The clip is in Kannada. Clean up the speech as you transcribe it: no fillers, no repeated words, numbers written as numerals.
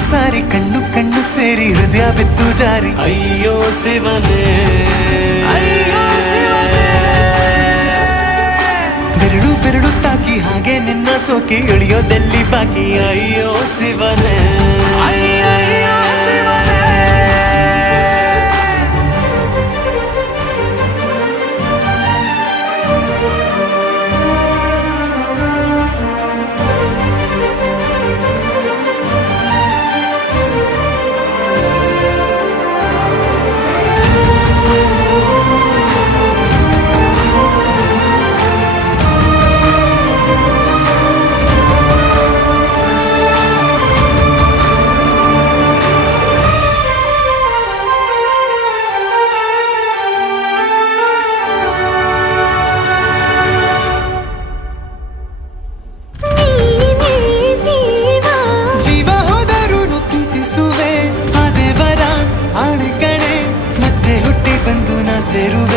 ಸಾರಿ ಕಣ್ಣು ಕಣ್ಣು ಸೇರಿ ಹೃದಯ ಬಿತ್ತು ಜಾರಿ ಅಯ್ಯೋ ಶಿವನೇ ಬೆರಳು ಬೆರಳು ತಾಕಿ ಹಾಗೆ ನಿನ್ನ ಸೋಕಿ ಇಳಿಯೋದೆಲ್ಲಿ ಬಾಕಿ ಅಯ್ಯೋ ಶಿವನೇ ಸೇರು